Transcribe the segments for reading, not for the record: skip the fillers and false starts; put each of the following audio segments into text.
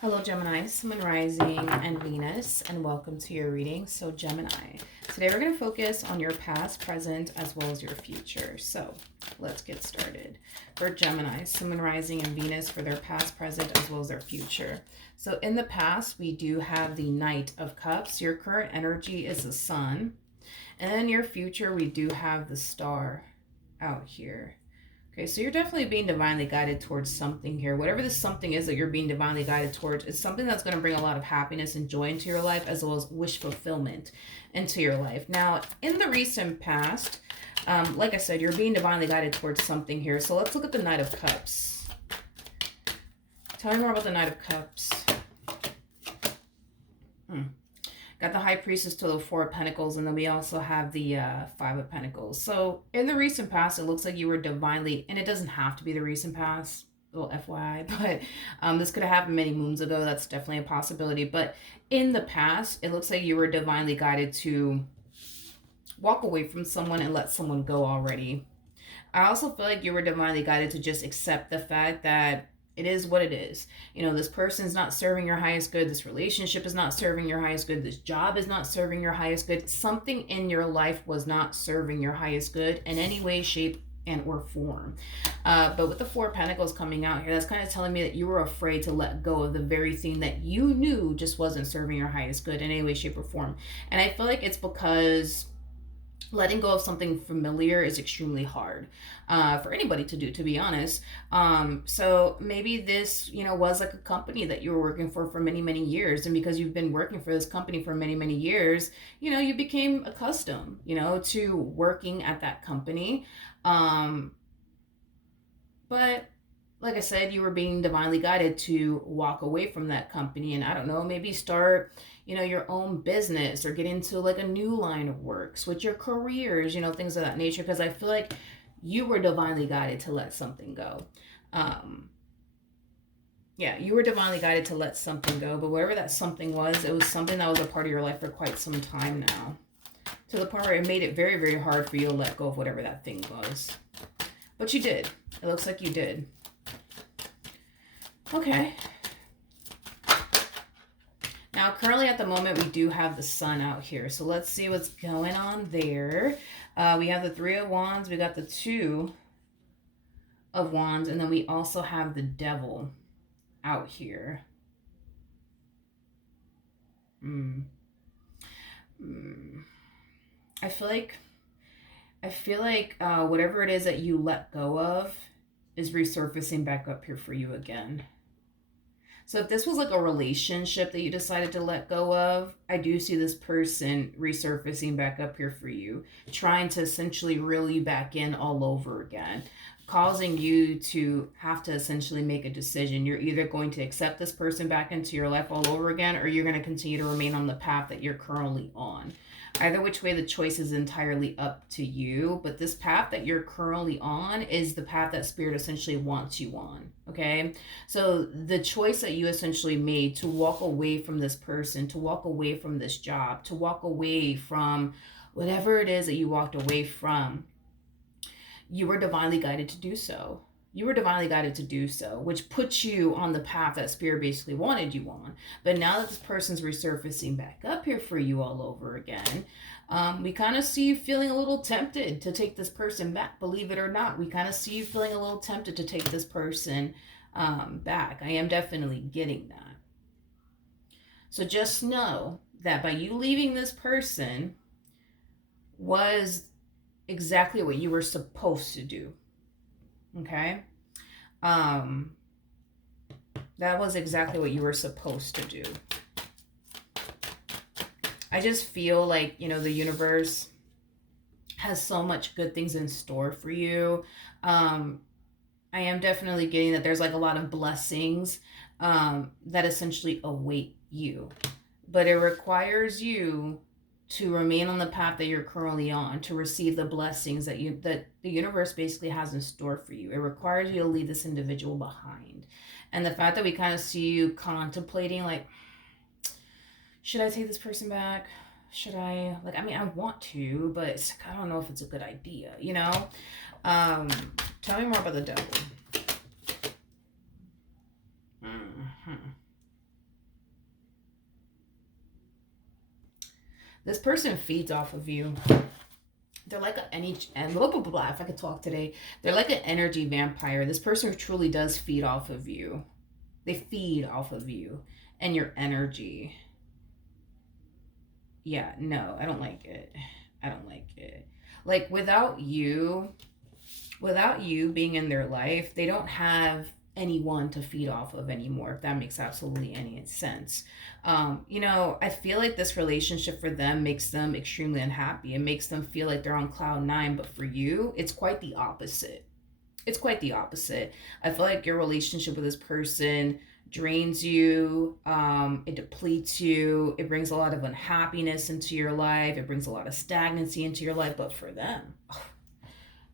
Hello, Gemini, Sun Rising, and Venus, and welcome to your reading. So, Gemini, today we're going to focus on your past, present, as well as your future. So, let's get started. For Gemini, Sun Rising, and Venus for their past, present, as well as their future. So, in the past, we do have the Knight of Cups. Your current energy is the Sun. And in your future, we do have the Star out here. Okay, so you're definitely being divinely guided towards something here. Whatever this something is that you're being divinely guided towards, it's something that's going to bring a lot of happiness and joy into your life, as well as wish fulfillment into your life. Now, in the recent past, like I said, you're being divinely guided towards something here. So let's look at the Knight of Cups. Tell me more about the Knight of Cups. Got the High Priestess to the Four of Pentacles, and then we also have the Five of Pentacles. So in the recent past, it looks like you were divinely, and it doesn't have to be the recent past, little FYI, but this could have happened many moons ago. That's definitely a possibility. But in the past, it looks like you were divinely guided to walk away from someone and let someone go already. I also feel like you were divinely guided to just accept the fact that it is what it is. You know, this person's not serving your highest good. This relationship is not serving your highest good. This job is not serving your highest good. Something in your life was not serving your highest good in any way, shape, and or form. But with the Four of Pentacles coming out here, that's kind of telling me that you were afraid to let go of the very thing that you knew just wasn't serving your highest good in any way, shape, or form. And I feel like it's because letting go of something familiar is extremely hard for anybody to do, to be honest. So maybe this, was like a company that you were working for many, many years. And because you've been working for this company for many, many years, you became accustomed, to working at that company. But like I said, you were being divinely guided to walk away from that company and I don't know, maybe start, your own business or get into like a new line of work, switch your careers, things of that nature. Because I feel like you were divinely guided to let something go. Yeah, you were divinely guided to let something go, but whatever that something was, it was something that was a part of your life for quite some time now. To the point where it made it very, very hard for you to let go of whatever that thing was. But you did. It looks like you did. Okay. Now, currently at the moment, we do have the Sun out here. So let's see what's going on there. We have the Three of Wands. We got the Two of Wands. And then we also have the Devil out here. I feel like whatever it is that you let go of is resurfacing back up here for you again. So if this was like a relationship that you decided to let go of, I do see this person resurfacing back up here for you, trying to essentially reel you back in all over again, causing you to have to essentially make a decision. You're either going to accept this person back into your life all over again, or you're going to continue to remain on the path that you're currently on. Either which way, the choice is entirely up to you. But this path that you're currently on is the path that Spirit essentially wants you on. Okay? So the choice that you essentially made to walk away from this person, to walk away from this job, to walk away from whatever it is that you walked away from, you were divinely guided to do so. You were divinely guided to do so, which puts you on the path that Spirit basically wanted you on. But now that this person's resurfacing back up here for you all over again, we kind of see you feeling a little tempted to take this person back. Believe it or not, we kind of see you feeling a little tempted to take this person back. I am definitely getting that. So just know that by you leaving this person was exactly what you were supposed to do. Okay? That was exactly what you were supposed to do. I just feel like, the universe has so much good things in store for you. I am definitely getting that there's like a lot of blessings that essentially await you. But it requires you to remain on the path that you're currently on, to receive the blessings that the universe basically has in store for you. It requires you to leave this individual behind. And the fact that we kind of see you contemplating, like, should I take this person back? Should I, I want to, but it's like, I don't know if it's a good idea, Tell me more about the Devil. This person feeds off of you. They're like and blah, blah, blah, blah, if I could talk today. They're like an energy vampire. This person truly does feed off of you. They feed off of you and your energy. Yeah, no, I don't like it. I don't like it. Like without you being in their life, they don't have anyone to feed off of anymore, if that makes absolutely any sense. I feel like this relationship for them makes them extremely unhappy. It makes them feel like they're on cloud nine, but for you, it's quite the opposite. It's quite the opposite. I feel like your relationship with this person drains you, it depletes you, it brings a lot of unhappiness into your life, it brings a lot of stagnancy into your life, but for them,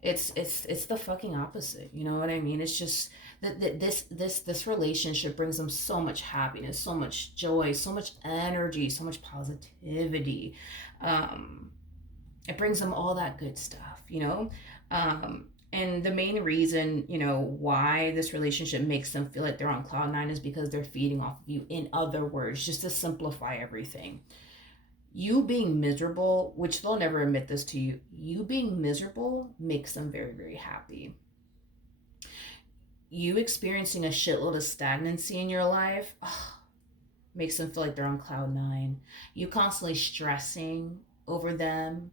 it's the fucking opposite. You know what I mean? It's just that this relationship brings them so much happiness, so much joy, so much energy, so much positivity. um it brings them all that good stuff. And the main reason, why this relationship makes them feel like they're on cloud nine is because they're feeding off of you. In other words, just to simplify everything, you being miserable, which they'll never admit this to you, you being miserable makes them very, very happy. You experiencing a shitload of stagnancy in your life, makes them feel like they're on cloud nine. You constantly stressing over them,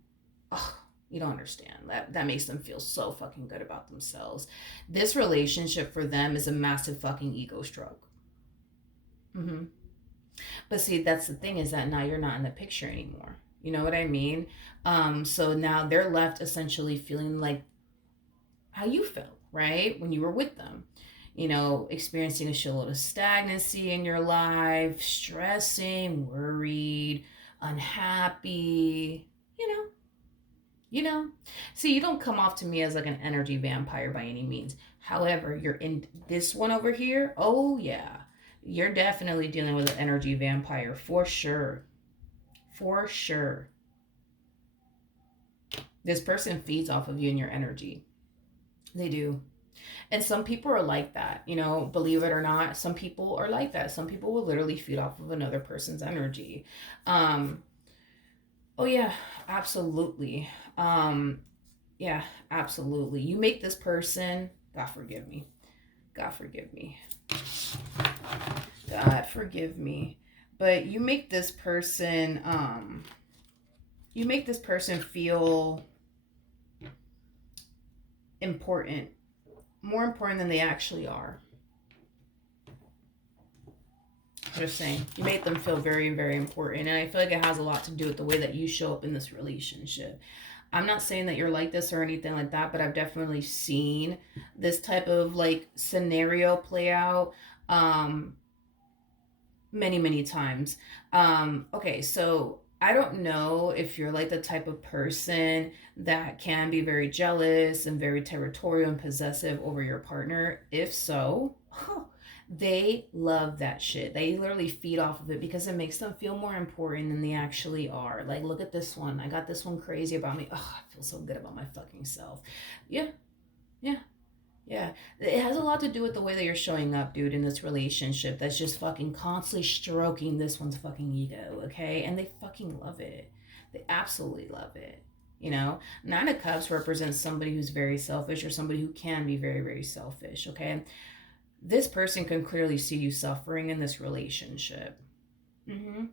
you don't understand. That makes them feel so fucking good about themselves. This relationship for them is a massive fucking ego stroke. Mm-hmm. But see, that's the thing, is that now you're not in the picture anymore. You know what I mean? So now they're left essentially feeling like how you felt, right? When you were with them. Experiencing a shitload of stagnancy in your life, stressing, worried, unhappy, you know, you know. See, you don't come off to me as like an energy vampire by any means. However, you're in this one over here. Oh, yeah. You're definitely dealing with an energy vampire for sure. For sure. This person feeds off of you and your energy. They do. And some people are like that, believe it or not. Some people are like that. Some people will literally feed off of another person's energy. Oh, yeah, absolutely. Yeah, absolutely. You make this person, God forgive me. God forgive me. God forgive me. But you make this person feel important, more important than they actually are. Just saying, you make them feel very, very important, and I feel like it has a lot to do with the way that you show up in this relationship. I'm not saying that you're like this or anything like that, but I've definitely seen this type of like scenario play out many, many times. Okay, so I don't know if you're like the type of person that can be very jealous and very territorial and possessive over your partner. If so, they love that shit. They literally feed off of it because it makes them feel more important than they actually are. Like, look at this one. I got this one crazy about me. Oh, I feel so good about my fucking self. Yeah, yeah. Yeah, it has a lot to do with the way that you're showing up, dude, in this relationship that's just fucking constantly stroking this one's fucking ego, okay? And they fucking love it. They absolutely love it. Nine of Cups represents somebody who's very selfish, or somebody who can be very, very selfish, okay? This person can clearly see you suffering in this relationship. Mm-hmm.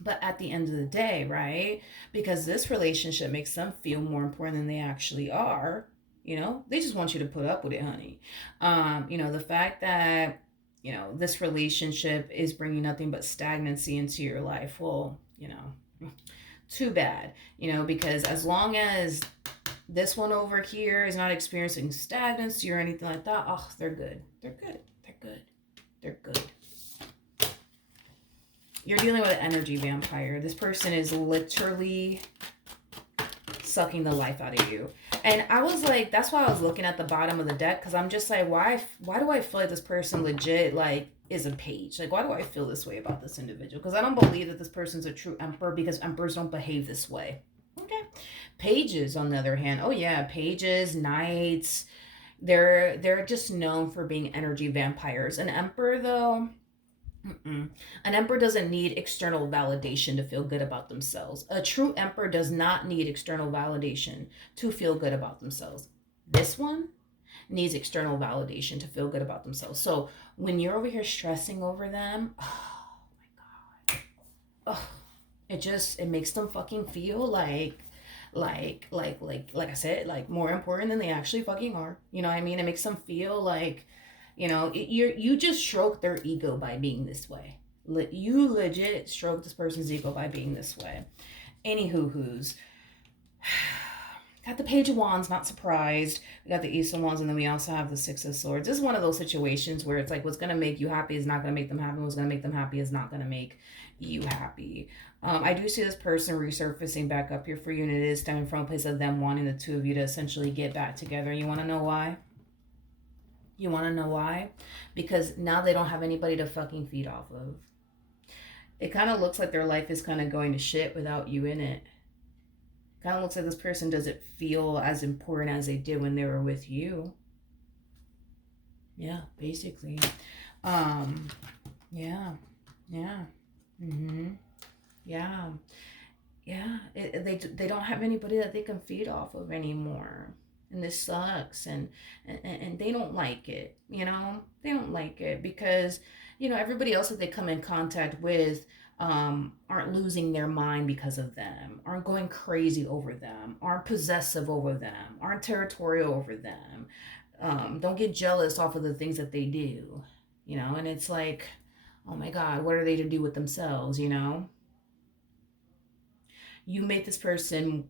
But at the end of the day, right? Because this relationship makes them feel more important than they actually are. They just want you to put up with it, honey. The fact that, this relationship is bringing nothing but stagnancy into your life, well, too bad, because as long as this one over here is not experiencing stagnancy or anything like that, oh, they're good. They're good. They're good. They're good. You're dealing with an energy vampire. This person is literally sucking the life out of you. And I was like, that's why I was looking at the bottom of the deck, because I'm just like, why do I feel like this person legit like is a page? Like, why do I feel this way about this individual? Because I don't believe that this person's a true emperor, because emperors don't behave this way. Okay. Pages, on the other hand, oh yeah, pages, knights, they're just known for being energy vampires. An emperor, though, Mm-mm. An emperor doesn't need external validation to feel good about themselves. A true emperor does not need external validation to feel good about themselves. This one needs external validation to feel good about themselves. So when you're over here stressing over them, oh my God, oh, it makes them fucking feel like I said, like more important than they actually fucking are. You know what I mean? It makes them feel like, you just stroke their ego by being this way. You legit stroke this person's ego by being this way. Anywho, who's got the Page of Wands, not surprised. We got the Ace of Wands, and then we also have the Six of Swords. This is one of those situations where it's like what's going to make you happy is not going to make them happy. What's going to make them happy is not going to make you happy. I do see this person resurfacing back up here for you, and it is stemming from a place of them wanting the two of you to essentially get back together. You want to know why? You want to know why? Because now they don't have anybody to fucking feed off of. It kind of looks like their life is kind of going to shit without you in it. Kind of looks like this person doesn't feel as important as they did when they were with you. Yeah, basically. Yeah, yeah. Yeah, yeah. They don't have anybody that they can feed off of anymore, and this sucks. And they don't like it. They don't like it because everybody else that they come in contact with aren't losing their mind because of them, aren't going crazy over them, aren't possessive over them, aren't territorial over them, don't get jealous off of the things that they do, and it's like, oh my God, what are they to do with themselves, You make this person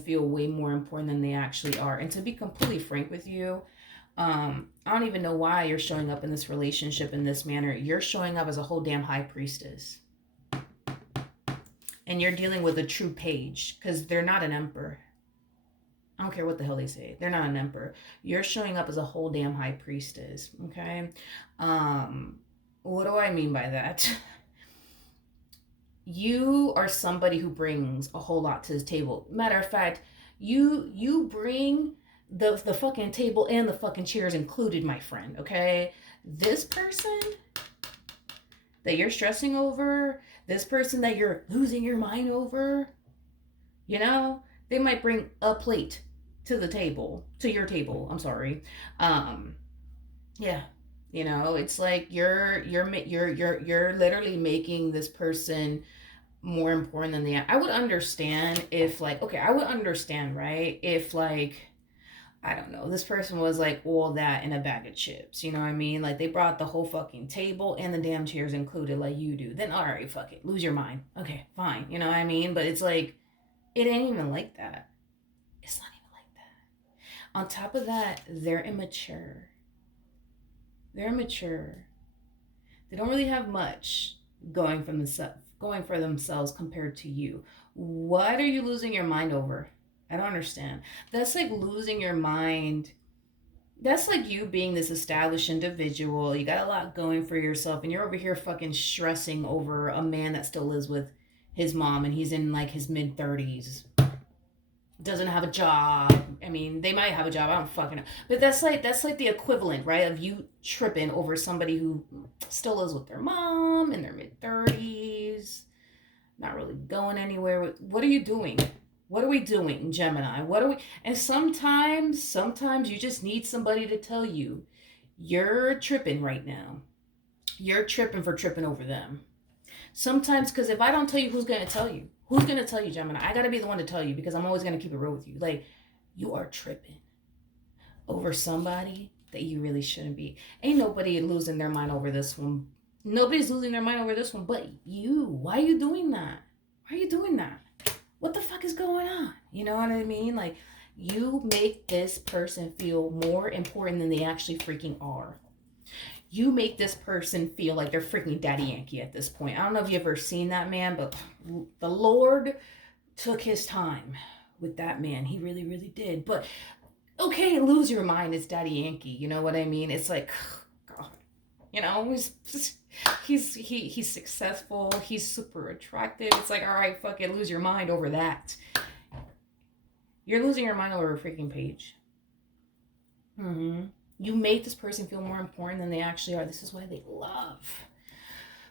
feel way more important than they actually are. And to be completely frank with you, I don't even know why you're showing up in this relationship in this manner. You're showing up as a whole damn high priestess. And you're dealing with a true page because they're not an emperor. I don't care what the hell they say. They're not an emperor. You're showing up as a whole damn high priestess. Okay? What do I mean by that? You are somebody who brings a whole lot to the table. Matter of fact, you bring the fucking table and the fucking chairs included, my friend. Okay, this person that you're stressing over, this person that you're losing your mind over, they might bring a plate to the table, to your table. I'm sorry. Yeah, it's like you're literally making this person more important than the I would understand if, like, okay, I would understand, right, if, like, I don't know, this person was like all that in a bag of chips, you know what I mean? Like they brought the whole fucking table and the damn chairs included like you do. Then all right, fuck it, lose your mind. Okay, fine, you know what I mean? But it's like it ain't even like that. It's not even like that. On top of that, they're immature. They're immature. They don't really have much going from the going for themselves compared to you. What are you losing your mind over? I don't understand. That's like losing your mind. That's like you being this established individual. You got a lot going for yourself, and you're over here fucking stressing over a man that still lives with his mom, and he's in like his mid 30s, doesn't have a job. I mean, they might have a job. I don't fucking know. But that's like the equivalent, right, of you tripping over somebody who still lives with their mom in their mid 30s, not really going anywhere. What are you doing? What are we doing, Gemini? What are we? And sometimes you just need somebody to tell you, you're tripping right now. You're tripping for tripping over them. Sometimes, because if I don't tell you, who's going to tell you? Who's going to tell you, Gemini? I got to be the one to tell you because I'm always going to keep it real with you. Like, you are tripping over somebody that you really shouldn't be. Ain't nobody losing their mind over this one. Nobody's losing their mind over this one but you. Why are you doing that? Why are you doing that? What the fuck is going on? You know what I mean? Like, you make this person feel more important than they actually freaking are. You make this person feel like they're freaking Daddy Yankee at this point. I don't know if you've ever seen that man, but the Lord took his time with that man. He really, really did. But okay, lose your mind. It's Daddy Yankee. You know what I mean? It's like, God, he's successful. He's super attractive. It's like, all right, fuck it, lose your mind over that. You're losing your mind over a freaking page. You made this person feel more important than they actually are. This is why they love.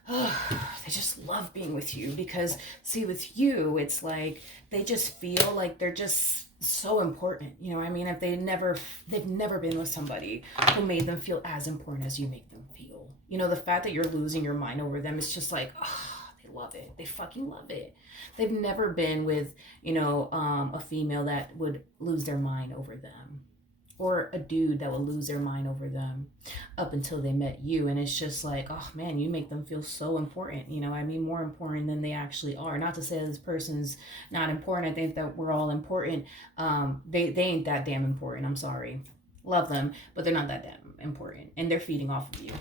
They just love being with you because, see, with you, it's like they just feel like they're just so important. You know what I mean? If they've never been with somebody who made them feel as important as you make them feel. You know, the fact that you're losing your mind over them is just like, oh, they love it. They fucking love it. They've never been with, a female that would lose their mind over them, or a dude that will lose their mind over them up until they met you. And it's just like, oh man, you make them feel so important. You know, I mean, more important than they actually are. Not to say that this person's not important. I think that we're all important. They ain't that damn important. I'm sorry. Love them, but they're not that damn important. And they're feeding off of you.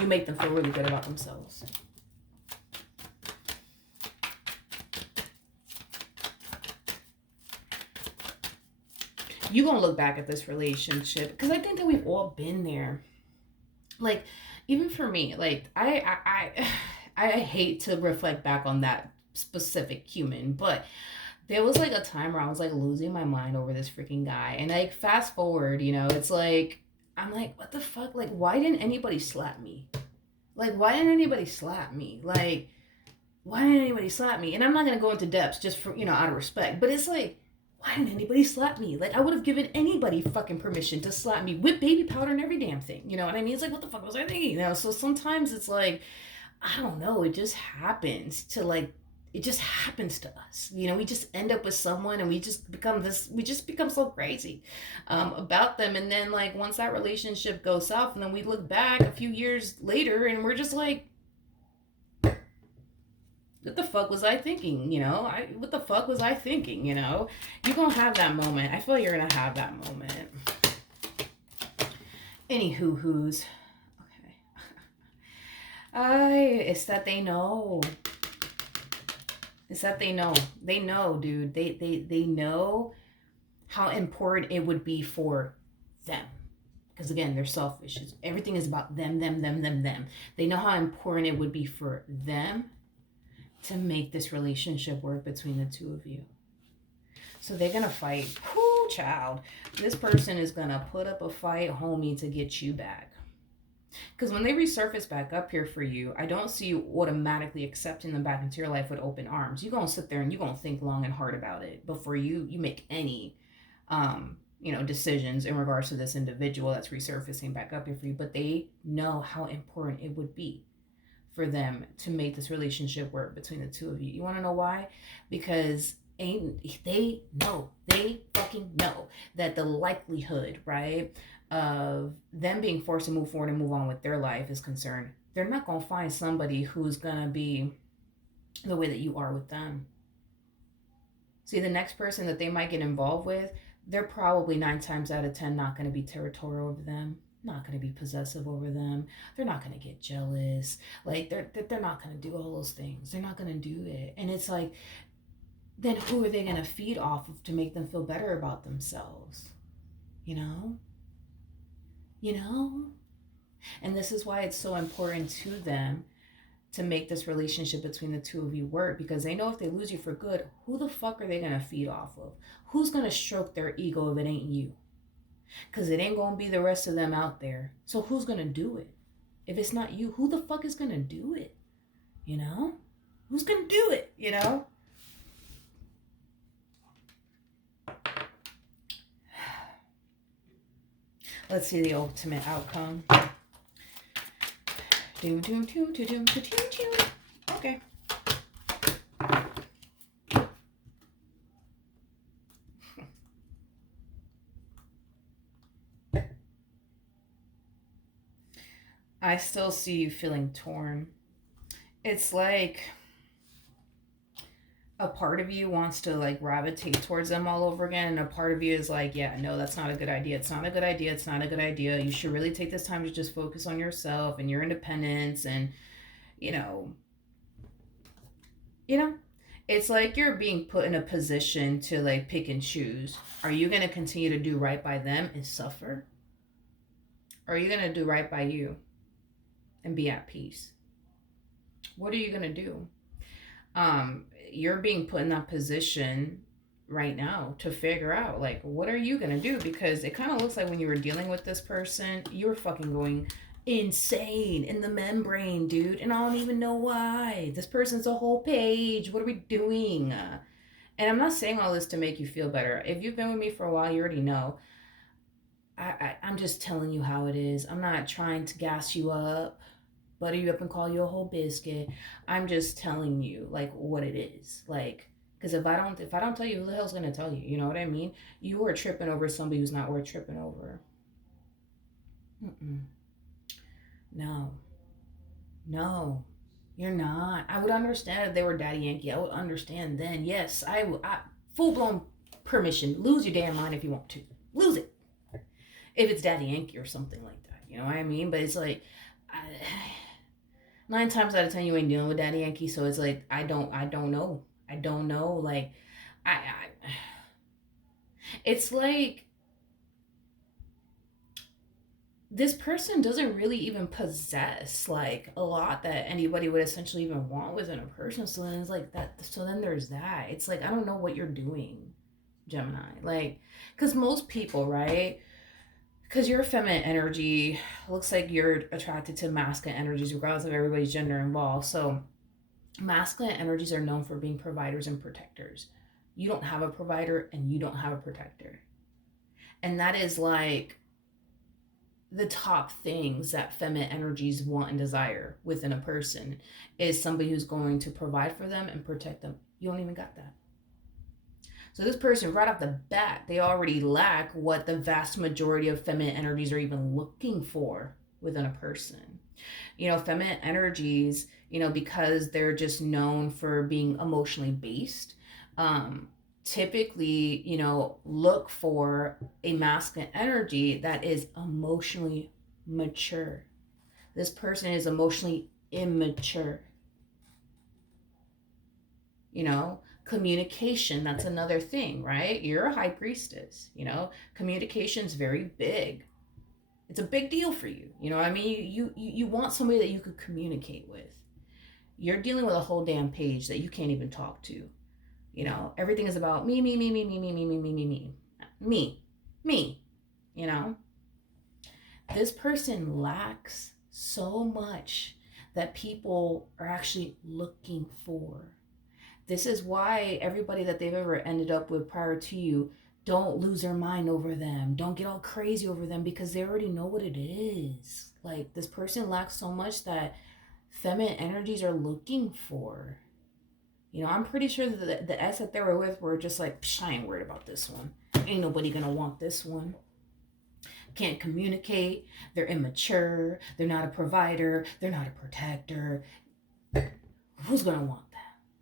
You make them feel really good about themselves. You're gonna look back at this relationship, because I think that we've all been there. Like, even for me, like I hate to reflect back on that specific human, but there was like a time where I was like losing my mind over this freaking guy. And like, fast forward, it's like, I'm like, what the fuck? Like, why didn't anybody slap me? Like, why didn't anybody slap me? Like, why didn't anybody slap me? And I'm not gonna go into depths just for, out of respect, but it's like, why didn't anybody slap me? Like, I would have given anybody fucking permission to slap me with baby powder and every damn thing. You know what I mean? It's like, what the fuck was I thinking? So sometimes it's like, I don't know, it just happens to like, it just happens to us. We just end up with someone and we just become so crazy about them. And then like, once that relationship goes south, and then we look back a few years later and we're just like, what the fuck was I thinking? What the fuck was I thinking? You're gonna have that moment. I feel like you're gonna have that moment. Any hoo-hoos. Okay. It's that they know. It's that they know. They know, dude. They know how important it would be for them. Because again, they're selfish. Everything is about them. They know how important it would be for them to make this relationship work between the two of you. So they're gonna fight. Whoo, child. This person is gonna put up a fight, homie, to get you back. Because when they resurface back up here for you, I don't see you automatically accepting them back into your life with open arms. You're gonna sit there and you're gonna think long and hard about it before you make any decisions in regards to this individual that's resurfacing back up here for you. But they know how important it would be for them to make this relationship work between the two of you. You want to know why? Because they fucking know that the likelihood, right, of them being forced to move forward and move on with their life is concerned. They're not going to find somebody who's going to be the way that you are with them. See, the next person that they might get involved with, they're probably 9 times out of 10 not going to be territorial over them, not going to be possessive over them. They're not going to get jealous. Like, they're not going to do all those things. They're not going to do it. And it's like, then who are they going to feed off of to make them feel better about themselves? You know? And this is why it's so important to them to make this relationship between the two of you work, because they know if they lose you for good, who the fuck are they going to feed off of? Who's going to stroke their ego if it ain't you? Because it ain't going to be the rest of them out there. So who's going to do it? If it's not you, who the fuck is going to do it? Who's going to do it? Let's see the ultimate outcome. Okay. I still see you feeling torn. It's like a part of you wants to like gravitate towards them all over again, and a part of you is like, yeah, no, that's not a good idea. It's not a good idea. It's not a good idea. You should really take this time to just focus on yourself and your independence, and it's like you're being put in a position to like pick and choose. Are you going to continue to do right by them and suffer? Or are you going to do right by you and be at peace? What are you going to do? You're being put in that position, right now to figure out, like, what are you gonna do? Because it kind of looks like when you were dealing with this person, you were fucking going insane in the membrane, dude, and I don't even know why. This person's a whole page. What are we doing? And I'm not saying all this to make you feel better. If you've been with me for a while, you already know. I'm just telling you how it is. I'm not trying to gas you up, butter you up, and call you a whole biscuit. I'm just telling you like what it is. Like, because if I don't tell you, who the hell's gonna tell you? You know what I mean? You are tripping over somebody who's not worth tripping over. Mm-mm. No, no, you're not. I would understand if they were Daddy Yankee. I would understand then. Yes, I would. Full blown permission. Lose your damn mind if you want to. Lose it. If it's Daddy Yankee or something like that. You know what I mean? But it's like, I, 9 times out of 10, you ain't dealing with Daddy Yankee. So it's like, I don't know. I don't know. Like, it's like this person doesn't really even possess like a lot that anybody would essentially even want within a person. So then it's like that. So then there's that. It's like, I don't know what you're doing, Gemini. Like, because most people, right? Because you're a feminine energy, looks like you're attracted to masculine energies, regardless of everybody's gender involved. So, masculine energies are known for being providers and protectors. You don't have a provider and you don't have a protector. And that is like the top things that feminine energies want and desire within a person is somebody who's going to provide for them and protect them. You don't even got that. So this person, right off the bat, they already lack what the vast majority of feminine energies are even looking for within a person. Feminine energies, because they're just known for being emotionally based, typically, look for a masculine energy that is emotionally mature. This person is emotionally immature. Communication, that's another thing, right? You're a high priestess. Communication's very big. It's a big deal for you. You know what I mean? You want somebody that you could communicate with. You're dealing with a whole damn page that you can't even talk to. Everything is about me, me, me, me, me, me, me, me, me, me, me, me, me. This person lacks so much that people are actually looking for. This is why everybody that they've ever ended up with prior to you, don't lose their mind over them. Don't get all crazy over them because they already know what it is. Like, this person lacks so much that feminine energies are looking for. I'm pretty sure that the ex that they were with were just like, I ain't worried about this one. Ain't nobody gonna want this one. Can't communicate. They're immature. They're not a provider. They're not a protector. Who's gonna want that?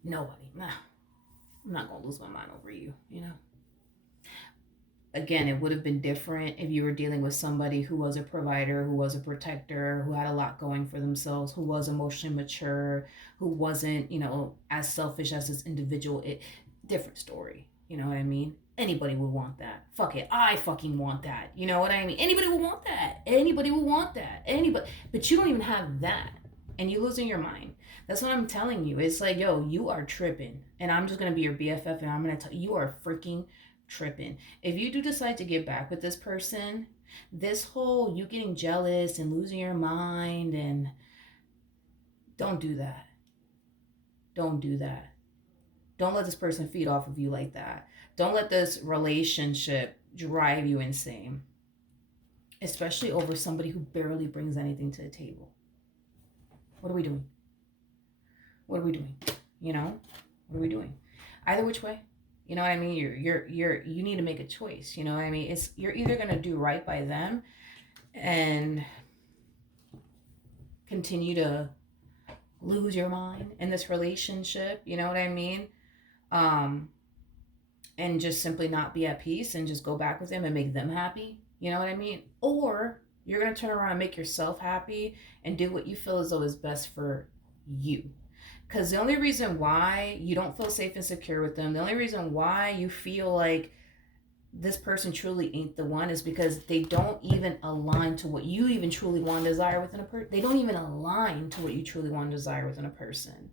Nobody. Nah, I'm not gonna lose my mind over you. Again, it would have been different if you were dealing with somebody who was a provider, who was a protector, who had a lot going for themselves, who was emotionally mature, who wasn't, as selfish as this individual. Different story. You know what I mean? Anybody would want that. Fuck it. I fucking want that. You know what I mean? Anybody would want that. Anybody would want that. Anybody. But you don't even have that. And you're losing your mind. That's what I'm telling you. It's like, yo, you are tripping. And I'm just going to be your BFF and I'm going to tell you, you are freaking tripping. If you do decide to get back with this person, this whole you getting jealous and losing your mind, and don't do that. Don't do that. Don't let this person feed off of you like that. Don't let this relationship drive you insane, especially over somebody who barely brings anything to the table. What are we doing? What are we doing? What are we doing? Either which way. You know what I mean? You need to make a choice. You know what I mean? You're either gonna do right by them and continue to lose your mind in this relationship. You know what I mean? And just simply not be at peace and just go back with them and make them happy. You know what I mean? Or you're gonna turn around and make yourself happy and do what you feel as though is best for you. Because the only reason why you don't feel safe and secure with them, the only reason why you feel like this person truly ain't the one is because they don't even align to what you even truly want to desire within a person. They don't even align to what you truly want to desire within a person.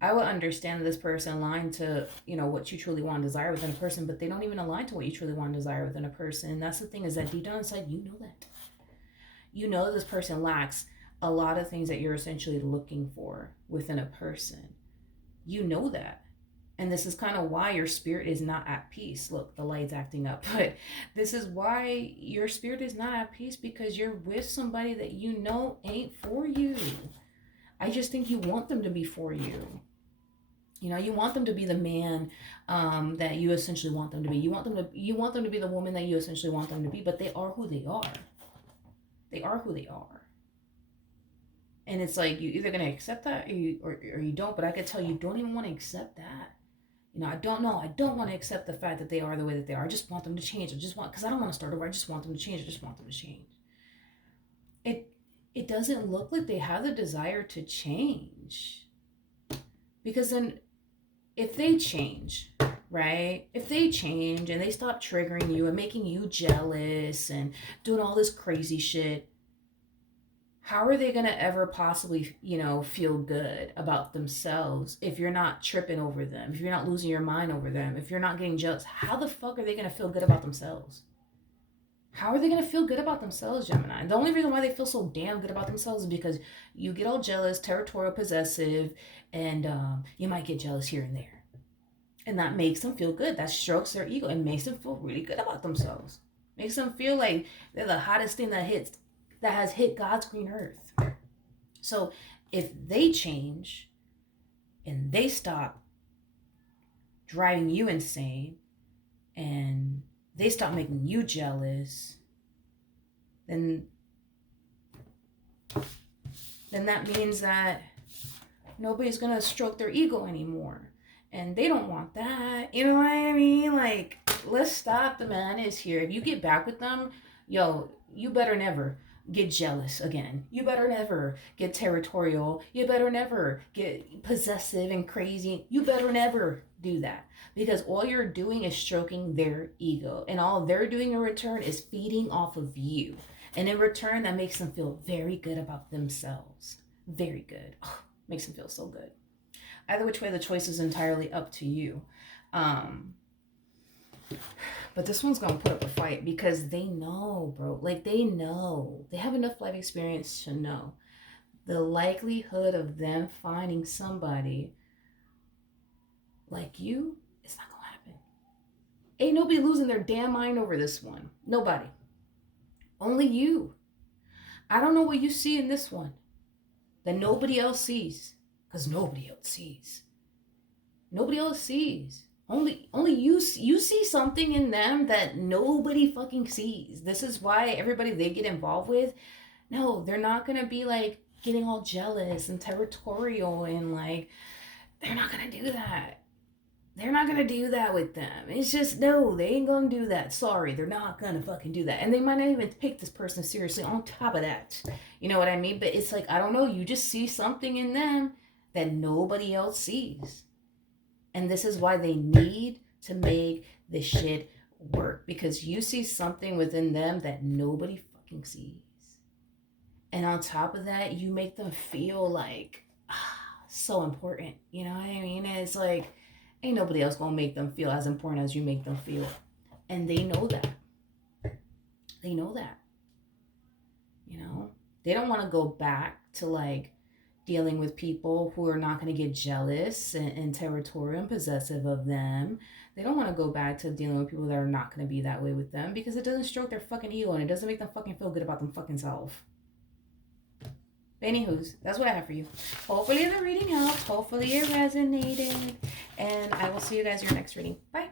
I would understand this person aligned to, what you truly want and desire within a person, but they don't even align to what you truly want and desire within a person. And that's the thing, is that deep down inside, you know that. You know this person lacks a lot of things that you're essentially looking for within a person. You know that. And this is kind of why your spirit is not at peace. Look, the light's acting up. But this is why your spirit is not at peace, because you're with somebody that you know ain't for you. I just think you want them to be for you. You want them to be the man that you essentially want them to be. You want them to be the woman that you essentially want them to be, but they are who they are. They are who they are. And it's like, you either going to accept that or you don't. But I could tell you don't even want to accept that. I don't know. I don't want to accept the fact that they are the way that they are. I just want them to change. Because I don't want to start over. I just want them to change. I just want them to change. It doesn't look like they have the desire to change. Because then if they change, right? If they change and they stop triggering you and making you jealous and doing all this crazy shit, how are they going to ever possibly, feel good about themselves if you're not tripping over them, if you're not losing your mind over them, if you're not getting jealous? How the fuck are they going to feel good about themselves? How are they going to feel good about themselves, Gemini? The only reason why they feel so damn good about themselves is because you get all jealous, territorial, possessive, and you might get jealous here and there. And that makes them feel good. That strokes their ego and makes them feel really good about themselves. Makes them feel like they're the hottest thing that has hit God's green earth. So if they change and they stop driving you insane and they stop making you jealous, then that means that nobody's going to stroke their ego anymore. And they don't want that. You know what I mean? Like, let's stop the madness here. If you get back with them, you better never get jealous again. You better never get territorial. You better never get possessive and crazy. You better never do that, because all you're doing is stroking their ego, and all they're doing in return is feeding off of you. And in return, that makes them feel very good about themselves. Very good. Oh, makes them feel so good. Either which way, the choice is entirely up to you. But this one's going to put up a fight because they know, bro. Like, they know. They have enough life experience to know the likelihood of them finding somebody like you, it's not going to happen. Ain't nobody losing their damn mind over this one. Nobody. Only you. I don't know what you see in this one that nobody else sees. Because nobody else sees. Nobody else sees. Only you see something in them that nobody fucking sees. This is why everybody they get involved with, no, they're not going to be like getting all jealous and territorial and like, they're not going to do that. They're not going to do that with them. It's just, no, they ain't going to do that. Sorry, they're not going to fucking do that. And they might not even take this person seriously on top of that. You know what I mean? But it's like, I don't know, you just see something in them that nobody else sees. And this is why they need to make this shit work. Because you see something within them that nobody fucking sees. And on top of that, you make them feel like, so important. You know what I mean? And it's like, ain't nobody else gonna make them feel as important as you make them feel. And they know that. They know that. They don't want to go back to like dealing with people who are not going to get jealous and territorial and possessive of them. They don't want to go back to dealing with people that are not going to be that way with them, because it doesn't stroke their fucking ego and it doesn't make them fucking feel good about them fucking self. Anywho's, that's what I have for you. Hopefully the reading helped. Hopefully it resonated. And I will see you guys in your next reading. Bye.